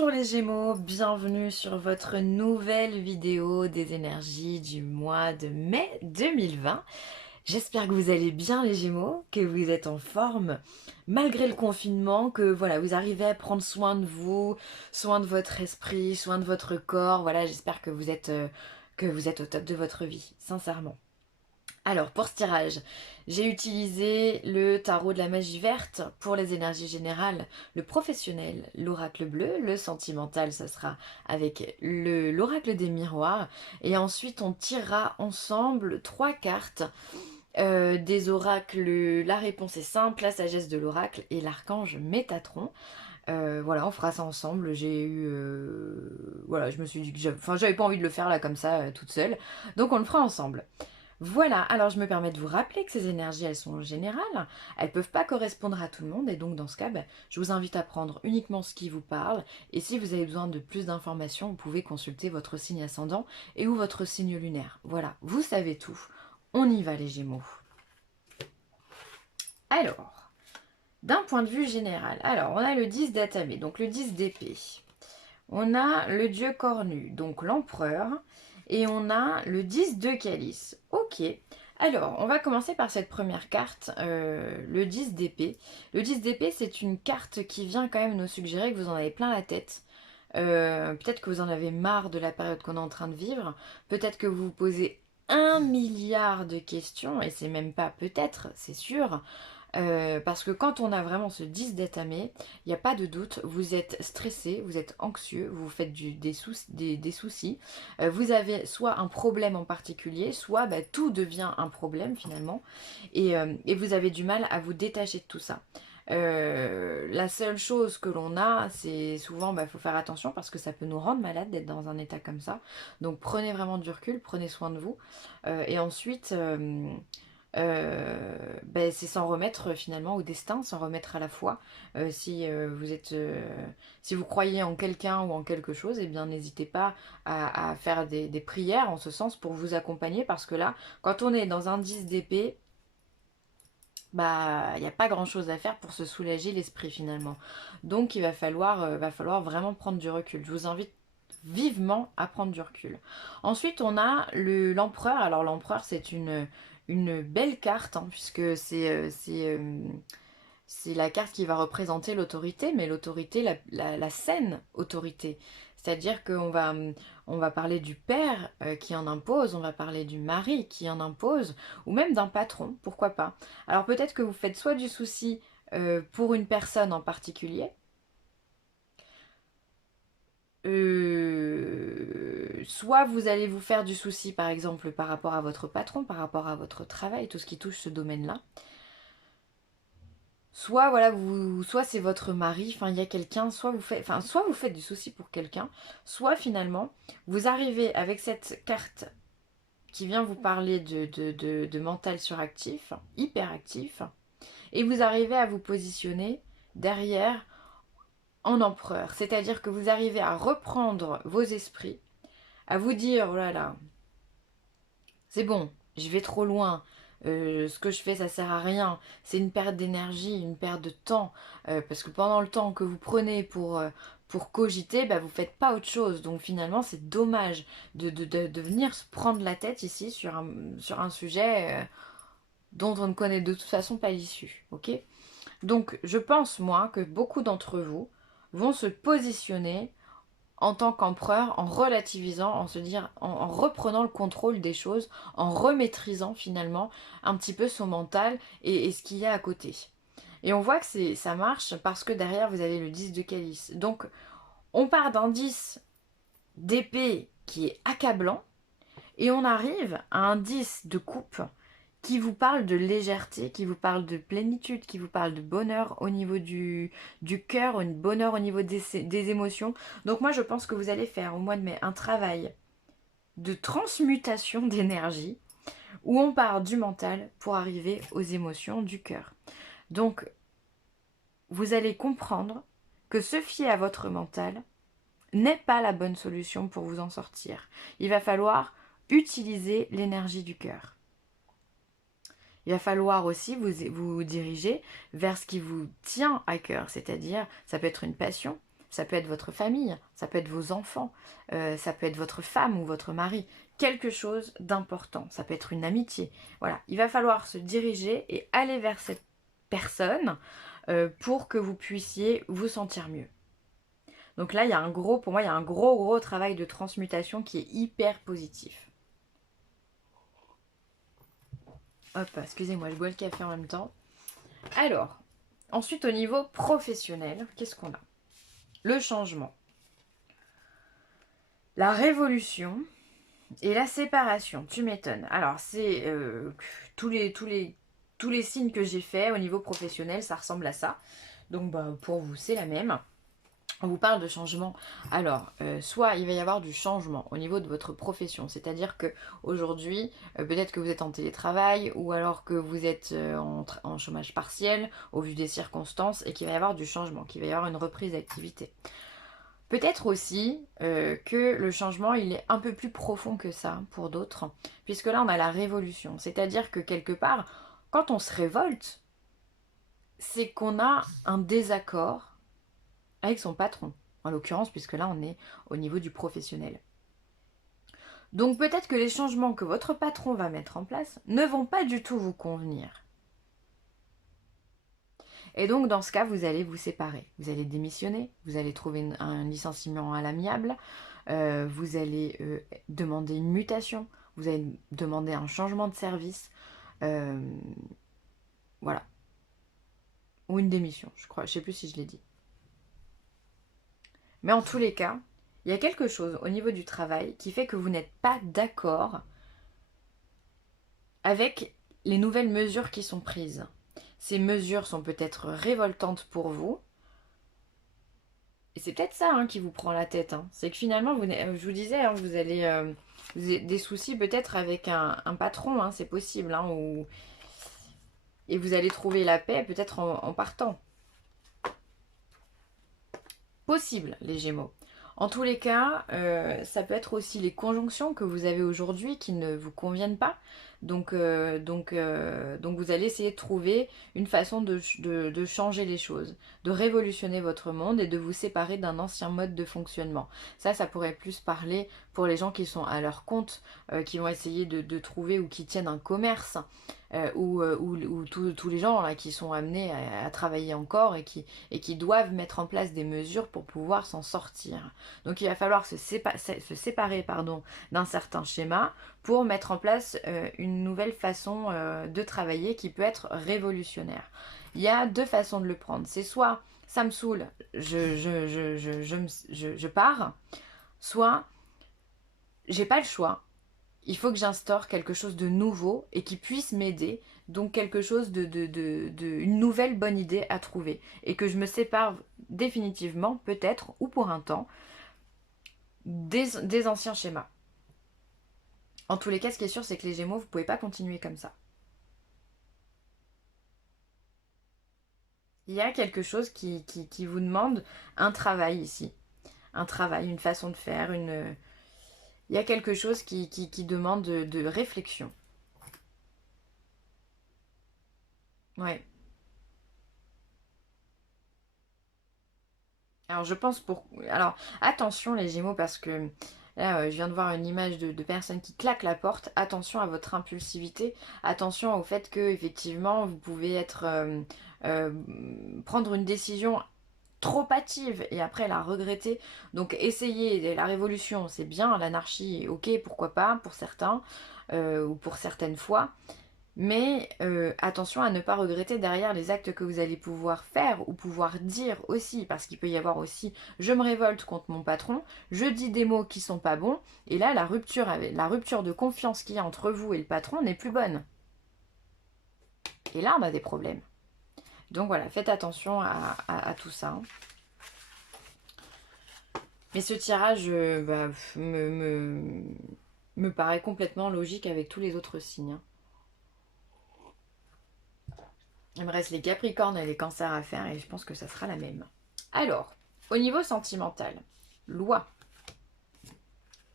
Bonjour les Gémeaux, bienvenue sur votre nouvelle vidéo des énergies du mois de mai 2020. J'espère que vous allez bien les Gémeaux, que vous êtes en forme malgré le confinement, que voilà, vous arrivez à prendre soin de vous, soin de votre esprit, soin de votre corps. Voilà, j'espère que vous êtes au top de votre vie, sincèrement. Alors, pour ce tirage, j'ai utilisé le tarot de la magie verte pour les énergies générales, le professionnel, l'oracle bleu, le sentimental, ça sera avec l'oracle des miroirs. Et ensuite, on tirera ensemble trois cartes des oracles. La réponse est simple, la sagesse de l'oracle et l'archange Métatron. Voilà, on fera ça ensemble. J'ai eu. Voilà, je me suis dit que j'avais pas envie de le faire là comme ça, toute seule. Donc, on le fera ensemble. Voilà, alors je me permets de vous rappeler que ces énergies, elles sont générales, elles ne peuvent pas correspondre à tout le monde, et donc dans ce cas, je vous invite à prendre uniquement ce qui vous parle, et si vous avez besoin de plus d'informations, vous pouvez consulter votre signe ascendant et ou votre signe lunaire. Voilà, vous savez tout. On y va les Gémeaux. Alors, d'un point de vue général, alors on a le 10 d'Atamé, donc le 10 d'épée. On a le dieu cornu, donc l'empereur, et on a le 10 de calice. Ok, alors on va commencer par cette première carte, le 10 d'épée. Le 10 d'épée, c'est une carte qui vient quand même nous suggérer que vous en avez plein la tête. Peut-être que vous en avez marre de la période qu'on est en train de vivre. Peut-être que vous vous posez 1 milliard de questions, et c'est même pas peut-être, c'est sûr. Parce que quand on a vraiment ce 10 d'atamé, il n'y a pas de doute, vous êtes stressé, vous êtes anxieux, vous vous faites des soucis. Vous avez soit un problème en particulier, soit tout devient un problème finalement. Et vous avez du mal à vous détacher de tout ça. La seule chose que l'on a, c'est souvent, faut faire attention parce que ça peut nous rendre malade d'être dans un état comme ça. Donc prenez vraiment du recul, prenez soin de vous. Et ensuite, c'est s'en remettre finalement au destin, s'en remettre à la foi. Si vous croyez en quelqu'un ou en quelque chose, eh bien n'hésitez pas à faire des prières en ce sens pour vous accompagner parce que là, quand on est dans un 10 d'épée, il n'y a pas grand chose à faire pour se soulager l'esprit finalement. Donc va falloir vraiment prendre du recul. Je vous invite vivement à prendre du recul. Ensuite, on a l'empereur. Alors l'empereur, c'est une belle carte, hein, puisque c'est la carte qui va représenter l'autorité, mais l'autorité, la saine autorité. C'est-à-dire qu'on va parler du père qui en impose, on va parler du mari qui en impose, ou même d'un patron, pourquoi pas. Alors peut-être que vous faites soit du souci pour une personne en particulier, soit vous allez vous faire du souci par exemple par rapport à votre patron, par rapport à votre travail, tout ce qui touche ce domaine-là. Soit voilà, soit c'est votre mari, enfin il y a quelqu'un, soit vous faites du souci pour quelqu'un, soit finalement vous arrivez avec cette carte qui vient vous parler de mental suractif, hyperactif, et vous arrivez à vous positionner derrière en empereur. C'est-à-dire que vous arrivez à reprendre vos esprits, à vous dire, oh là là, c'est bon, je vais trop loin. Ce que je fais, ça sert à rien. C'est une perte d'énergie, une perte de temps. Parce que pendant le temps que vous prenez pour cogiter, vous faites pas autre chose. Donc finalement, c'est dommage de venir se prendre la tête ici sur un sujet dont on ne connaît de toute façon pas l'issue. Ok? Donc je pense, moi, que beaucoup d'entre vous vont se positionner en tant qu'empereur, en relativisant, en reprenant le contrôle des choses, en remaîtrisant finalement un petit peu son mental et ce qu'il y a à côté. Et on voit que ça marche parce que derrière vous avez le 10 de calice. Donc on part d'un 10 d'épée qui est accablant et on arrive à un 10 de coupe qui vous parle de légèreté, qui vous parle de plénitude, qui vous parle de bonheur au niveau du cœur, un bonheur au niveau des émotions. Donc moi je pense que vous allez faire au mois de mai un travail de transmutation d'énergie où on part du mental pour arriver aux émotions du cœur. Donc vous allez comprendre que se fier à votre mental n'est pas la bonne solution pour vous en sortir. Il va falloir utiliser l'énergie du cœur. Il va falloir aussi vous diriger vers ce qui vous tient à cœur, c'est-à-dire, ça peut être une passion, ça peut être votre famille, ça peut être vos enfants, ça peut être votre femme ou votre mari, quelque chose d'important, ça peut être une amitié. Voilà, il va falloir se diriger et aller vers cette personne pour que vous puissiez vous sentir mieux. Donc là, il y a pour moi, il y a un gros travail de transmutation qui est hyper positif. Hop, excusez-moi, je bois le café en même temps. Alors, ensuite au niveau professionnel, qu'est-ce qu'on a? Le changement, la révolution et la séparation. Tu m'étonnes. Alors, c'est tous les signes que j'ai faits au niveau professionnel, ça ressemble à ça. Donc, bah, pour vous, c'est la même. On vous parle de changement. Alors, soit il va y avoir du changement au niveau de votre profession, c'est-à-dire que aujourd'hui, peut-être que vous êtes en télétravail ou alors que vous êtes en chômage partiel au vu des circonstances et qu'il va y avoir du changement, qu'il va y avoir une reprise d'activité. Peut-être aussi que le changement, il est un peu plus profond que ça pour d'autres, puisque là, on a la révolution. C'est-à-dire que quelque part, quand on se révolte, c'est qu'on a un désaccord avec son patron, en l'occurrence, puisque là on est au niveau du professionnel. Donc peut-être que les changements que votre patron va mettre en place ne vont pas du tout vous convenir. Et donc dans ce cas, vous allez vous séparer. Vous allez démissionner, vous allez trouver un licenciement à l'amiable, vous allez demander une mutation, vous allez demander un changement de service, voilà. Ou une démission, je crois, je sais plus si je l'ai dit. Mais en tous les cas, il y a quelque chose au niveau du travail qui fait que vous n'êtes pas d'accord avec les nouvelles mesures qui sont prises. Ces mesures sont peut-être révoltantes pour vous. Et c'est peut-être ça qui vous prend la tête. C'est que finalement, je vous disais, vous allez vous avez des soucis peut-être avec un patron, c'est possible. Et vous allez trouver la paix peut-être en partant. Possible, les Gémeaux. En tous les cas, ça peut être aussi les conjonctions que vous avez aujourd'hui qui ne vous conviennent pas. Donc vous allez essayer de trouver une façon de changer les choses, de révolutionner votre monde et de vous séparer d'un ancien mode de fonctionnement. Ça pourrait plus parler pour les gens qui sont à leur compte, qui vont essayer de trouver ou qui tiennent un commerce. Ou tous les gens là, qui sont amenés à travailler encore et qui doivent mettre en place des mesures pour pouvoir s'en sortir. Donc il va falloir se séparer d'un certain schéma pour mettre en place une nouvelle façon de travailler qui peut être révolutionnaire. Il y a deux façons de le prendre. C'est soit ça me saoule, je pars, soit j'ai pas le choix. Il faut que j'instaure quelque chose de nouveau et qui puisse m'aider, donc quelque chose une nouvelle bonne idée à trouver. Et que je me sépare définitivement, peut-être, ou pour un temps, des anciens schémas. En tous les cas, ce qui est sûr, c'est que les Gémeaux, vous ne pouvez pas continuer comme ça. Il y a quelque chose qui vous demande un travail ici. Un travail, une façon de faire, il y a quelque chose qui demande de réflexion. Ouais. Alors je pense pour... Alors attention les Gémeaux parce que là je viens de voir une image de personnes qui claquent la porte. Attention à votre impulsivité. Attention au fait que effectivement vous pouvez euh, prendre une décision trop hâtive et après la regretter. Donc essayez la révolution, c'est bien, l'anarchie, ok, pourquoi pas pour certains ou pour certaines fois. Mais attention à ne pas regretter derrière les actes que vous allez pouvoir faire ou pouvoir dire aussi, parce qu'il peut y avoir aussi je me révolte contre mon patron, je dis des mots qui sont pas bons, et là la rupture de confiance qu'il y a entre vous et le patron n'est plus bonne. Et là on a des problèmes. Donc voilà, faites attention à tout ça. Mais ce tirage me paraît complètement logique avec tous les autres signes. Il me reste les Capricornes et les Cancers à faire et je pense que ça sera la même. Alors, au niveau sentimental, loi,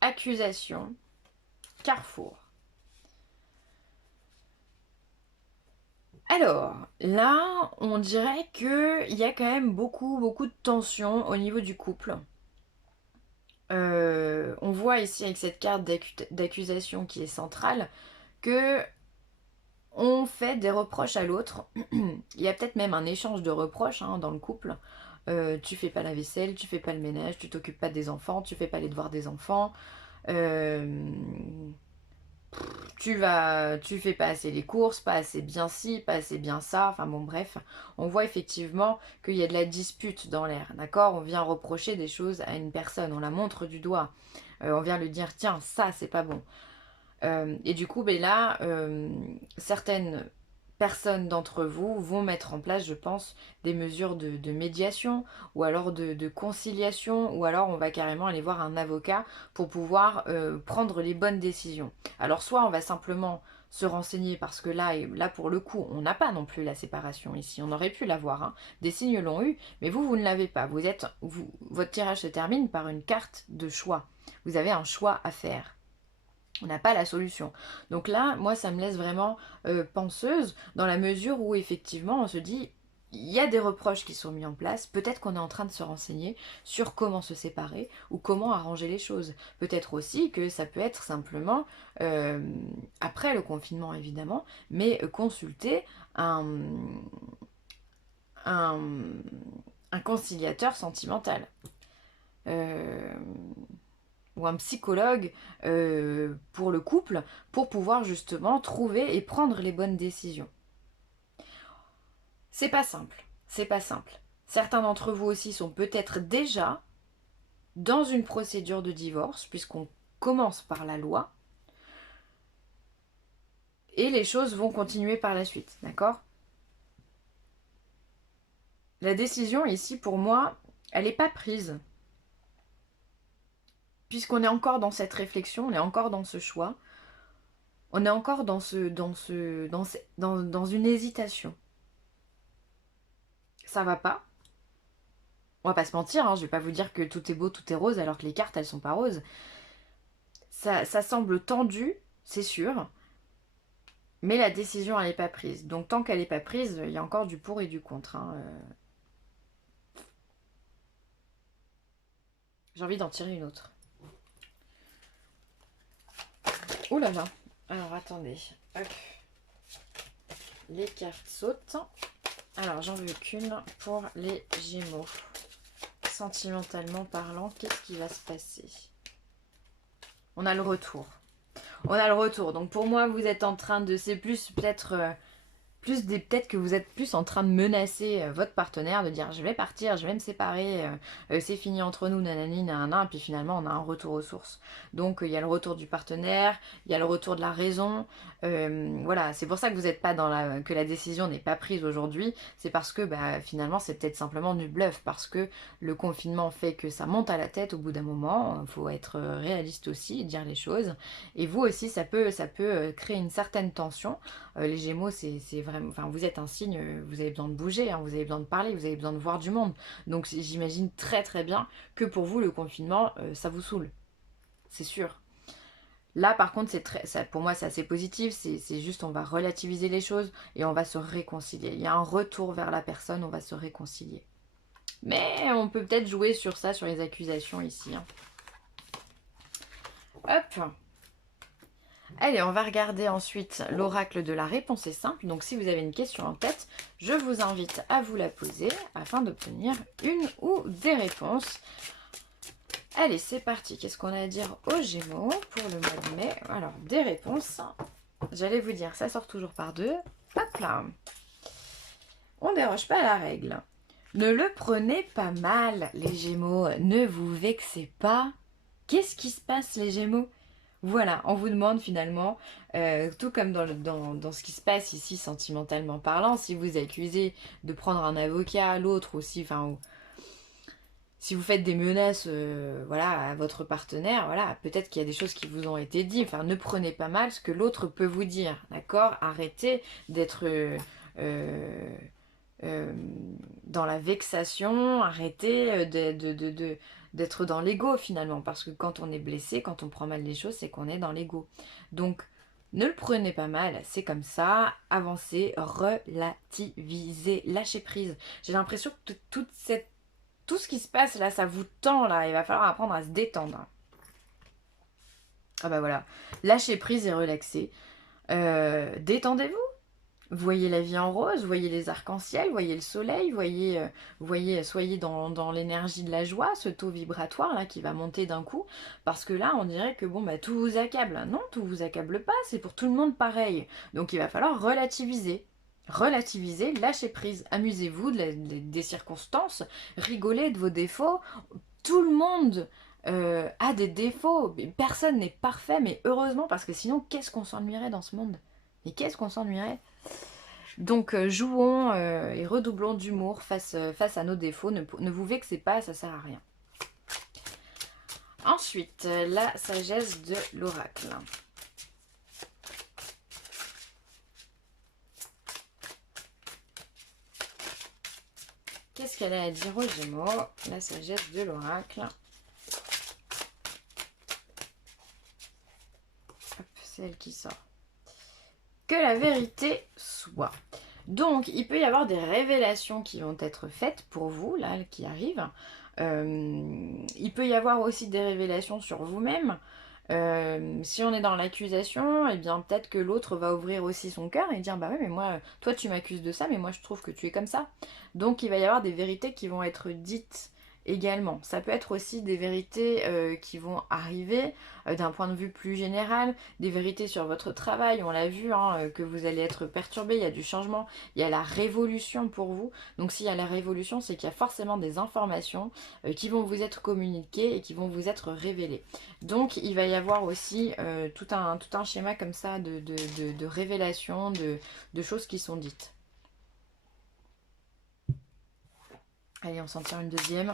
accusation, carrefour. Alors, là, on dirait qu'il y a quand même beaucoup de tension au niveau du couple. On voit ici avec cette carte d'accusation qui est centrale que on fait des reproches à l'autre. Il y a peut-être même un échange de reproches hein, dans le couple. Tu fais pas la vaisselle, tu fais pas le ménage, tu t'occupes pas des enfants, tu fais pas les devoirs des enfants. Euh, tu fais pas assez les courses, pas assez bien ci, pas assez bien ça, enfin bon bref, on voit effectivement qu'il y a de la dispute dans l'air, d'accord? On vient reprocher des choses à une personne, on la montre du doigt, on vient lui dire tiens ça c'est pas bon. Et du coup ben là, certaines personnes d'entre vous vont mettre en place, je pense, des mesures de médiation ou alors de conciliation ou alors on va carrément aller voir un avocat pour pouvoir prendre les bonnes décisions. Alors soit on va simplement se renseigner parce que là pour le coup, on n'a pas non plus la séparation ici. On aurait pu l'avoir, hein. Des signes l'ont eu, mais vous ne l'avez pas. Votre tirage se termine par une carte de choix. Vous avez un choix à faire. On n'a pas la solution. Donc là, moi, ça me laisse vraiment penseuse dans la mesure où effectivement, on se dit, il y a des reproches qui sont mis en place. Peut-être qu'on est en train de se renseigner sur comment se séparer ou comment arranger les choses. Peut-être aussi que ça peut être simplement, euh, après le confinement évidemment, mais consulter un, un conciliateur sentimental. Euh, ou un psychologue pour le couple pour pouvoir justement trouver et prendre les bonnes décisions. C'est pas simple, c'est pas simple. Certains d'entre vous aussi sont peut-être déjà dans une procédure de divorce puisqu'on commence par la loi et les choses vont continuer par la suite, d'accord? La décision ici pour moi, elle n'est pas prise puisqu'on est encore dans cette réflexion, on est encore dans ce choix, on est encore dans une hésitation. Ça va pas. On va pas se mentir, hein, je vais pas vous dire que tout est beau, tout est rose alors que les cartes elles sont pas roses. Ça semble tendu, c'est sûr, mais la décision elle n'est pas prise. Donc tant qu'elle n'est pas prise, il y a encore du pour et du contre, hein. J'ai envie d'en tirer une autre. Ouh là là. Alors attendez. Hop. Les cartes sautent. Alors j'en veux qu'une pour les Gémeaux. Sentimentalement parlant, qu'est-ce qui va se passer? On a le retour. On a le retour. Donc pour moi, vous êtes en train de... C'est plus peut-être... peut-être que vous êtes plus en train de menacer votre partenaire, de dire je vais partir, je vais me séparer, c'est fini entre nous, nanani, nanana, et puis finalement on a un retour aux sources. Donc il y a le retour du partenaire, il y a le retour de la raison, voilà, c'est pour ça que vous n'êtes pas que la décision n'est pas prise aujourd'hui, c'est parce que bah, finalement c'est peut-être simplement du bluff, parce que le confinement fait que ça monte à la tête au bout d'un moment, il faut être réaliste aussi, dire les choses, et vous aussi ça peut créer une certaine tension. Les Gémeaux, c'est vraiment. Enfin, vous êtes un signe, vous avez besoin de bouger, hein, vous avez besoin de parler, vous avez besoin de voir du monde. Donc, j'imagine très très bien que pour vous, le confinement, ça vous saoule. C'est sûr. Là, par contre, pour moi, c'est assez positif. C'est juste, on va relativiser les choses et on va se réconcilier. Il y a un retour vers la personne, on va se réconcilier. Mais on peut peut-être jouer sur ça, sur les accusations ici, hein. Hop. Allez, on va regarder ensuite l'oracle de la réponse est simple. Donc si vous avez une question en tête, je vous invite à vous la poser afin d'obtenir une ou des réponses. Allez, c'est parti. Qu'est-ce qu'on a à dire aux Gémeaux pour le mois de mai? Alors, des réponses. J'allais vous dire, ça sort toujours par deux. Hop là. On ne déroge pas à la règle. Ne le prenez pas mal, les Gémeaux. Ne vous vexez pas. Qu'est-ce qui se passe, les Gémeaux? Voilà, on vous demande finalement, tout comme dans ce qui se passe ici sentimentalement parlant, si vous accusez de prendre un avocat, l'autre aussi, enfin, si vous faites des menaces voilà, à votre partenaire, voilà, peut-être qu'il y a des choses qui vous ont été dites, enfin, ne prenez pas mal ce que l'autre peut vous dire, d'accord? Arrêtez d'être euh, dans la vexation, arrêtez d'être dans l'ego finalement, parce que quand on est blessé, quand on prend mal les choses, c'est qu'on est dans l'ego. Donc Ne le prenez pas mal, c'est comme ça, avancez, relativisez, lâchez prise. J'ai l'impression que tout ce qui se passe là, ça vous tend là, il va falloir apprendre à se détendre. Ah bah voilà, lâchez prise et relaxez. Détendez-vous. Voyez la vie en rose, voyez les arcs-en-ciel, voyez le soleil, soyez dans l'énergie de la joie, ce taux vibratoire là qui va monter d'un coup, parce que là on dirait que bon bah tout vous accable. Non, tout vous accable pas, c'est pour tout le monde pareil. Donc il va falloir relativiser. Relativiser, lâcher prise, amusez-vous des circonstances, rigolez de vos défauts. Tout le monde a des défauts, personne n'est parfait, mais heureusement parce que sinon qu'est-ce qu'on s'ennuierait dans ce monde? Mais qu'est-ce qu'on s'ennuierait? Donc jouons et redoublons d'humour face à nos défauts. Ne vous vexez pas, ça sert à rien. Ensuite, la sagesse de l'oracle. Qu'est-ce qu'elle a à dire aux Gémeaux? La sagesse de l'oracle. Hop, c'est elle qui sort. Que la vérité soit. Donc, il peut y avoir des révélations qui vont être faites pour vous, là, qui arrivent. Il peut y avoir aussi des révélations sur vous-même. Si on est dans l'accusation, eh bien peut-être que l'autre va ouvrir aussi son cœur et dire bah ouais mais moi, toi tu m'accuses de ça, mais moi je trouve que tu es comme ça. Donc il va y avoir des vérités qui vont être dites également. Ça peut être aussi des vérités qui vont arriver d'un point de vue plus général, des vérités sur votre travail, on l'a vu, hein, que vous allez être perturbé, il y a du changement, il y a la révolution pour vous. Donc s'il y a la révolution, c'est qu'il y a forcément des informations qui vont vous être communiquées et qui vont vous être révélées. Donc il va y avoir aussi tout un schéma comme ça de révélation, de choses qui sont dites. Allez, on s'en tire une deuxième.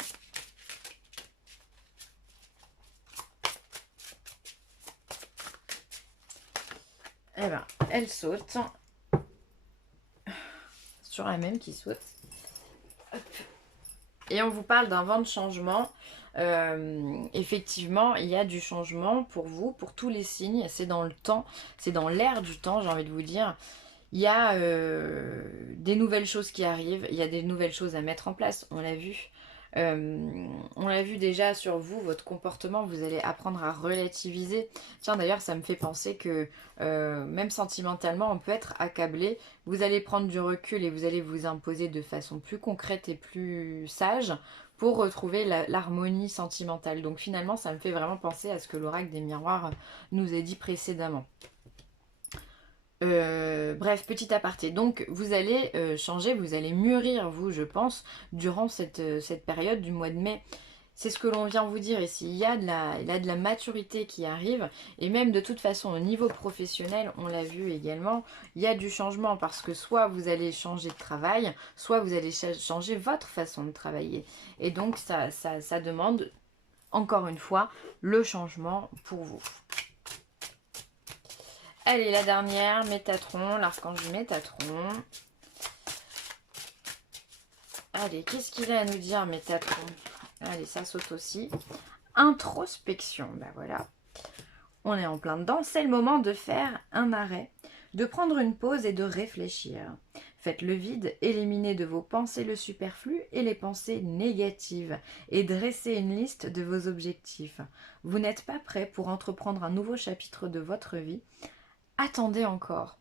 Eh ben, elle saute. Sur la même qui saute. Hop. Et on vous parle d'un vent de changement. Effectivement, il y a du changement pour vous, pour tous les signes. C'est dans le temps, c'est dans l'air du temps, j'ai envie de vous dire. Il y a des nouvelles choses qui arrivent, il y a des nouvelles choses à mettre en place, on l'a vu. On l'a vu déjà sur vous, votre comportement, vous allez apprendre à relativiser. Tiens, d'ailleurs, ça me fait penser que même sentimentalement, on peut être accablé. Vous allez prendre du recul et vous allez vous imposer de façon plus concrète et plus sage pour retrouver l'harmonie sentimentale. Donc finalement, ça me fait vraiment penser à ce que l'oracle des miroirs nous a dit précédemment. Bref, petit aparté. Donc, vous allez changer, vous allez mûrir, vous, je pense, durant cette période du mois de mai. C'est ce que l'on vient vous dire ici. Il y a de la maturité qui arrive. Et même de toute façon, au niveau professionnel, on l'a vu également, il y a du changement parce que soit vous allez changer de travail, soit vous allez changer votre façon de travailler. Et donc, ça demande, encore une fois, le changement pour vous. Allez, la dernière, Métatron, l'archange Métatron. Allez, qu'est-ce qu'il a à nous dire, Métatron? Allez, ça saute aussi. Introspection, ben voilà. On est en plein dedans. C'est le moment de faire un arrêt, de prendre une pause et de réfléchir. Faites le vide, éliminez de vos pensées le superflu et les pensées négatives et dressez une liste de vos objectifs. Vous n'êtes pas prêt pour entreprendre un nouveau chapitre de votre vie. Attendez encore.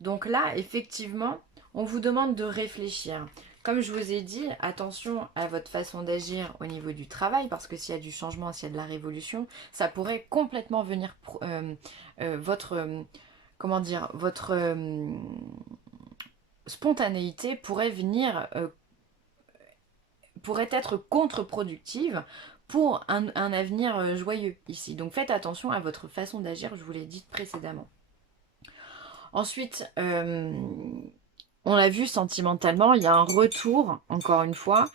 Donc là, effectivement, on vous demande de réfléchir. Comme je vous ai dit, attention à votre façon d'agir au niveau du travail, parce que s'il y a du changement, s'il y a de la révolution, ça pourrait complètement venir votre, comment dire, votre spontanéité pourrait venir, pourrait être contre-productive pour un avenir joyeux ici. Donc faites attention à votre façon d'agir, je vous l'ai dit précédemment. Ensuite, on l'a vu sentimentalement, il y a un retour, encore une fois,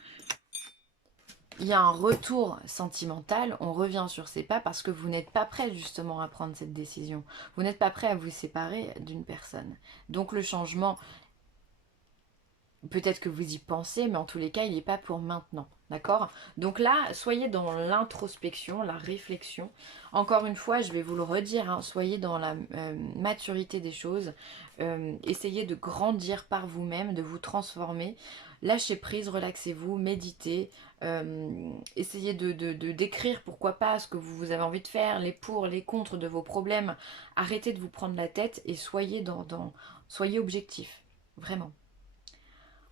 il y a un retour sentimental, on revient sur ses pas parce que vous n'êtes pas prêt justement à prendre cette décision. Vous n'êtes pas prêt à vous séparer d'une personne. Donc le changement, peut-être que vous y pensez, mais en tous les cas, il n'est pas pour maintenant. D'accord? Donc là, soyez dans l'introspection, la réflexion. Encore une fois, je vais vous le redire, hein, soyez dans la maturité des choses. Essayez de grandir par vous-même, de vous transformer. Lâchez prise, relaxez-vous, méditez. Essayez d'écrire, pourquoi pas, ce que vous avez envie de faire, les pour, les contre de vos problèmes. Arrêtez de vous prendre la tête et soyez soyez objectif. Vraiment.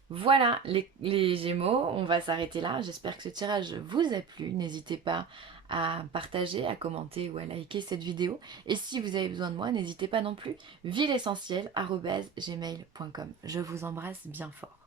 Voilà les Gémeaux, on va s'arrêter là. J'espère que ce tirage vous a plu. N'hésitez pas à partager, à commenter ou à liker cette vidéo. Et si vous avez besoin de moi, n'hésitez pas non plus. Vilessentielle@gmail.com. Je vous embrasse bien fort.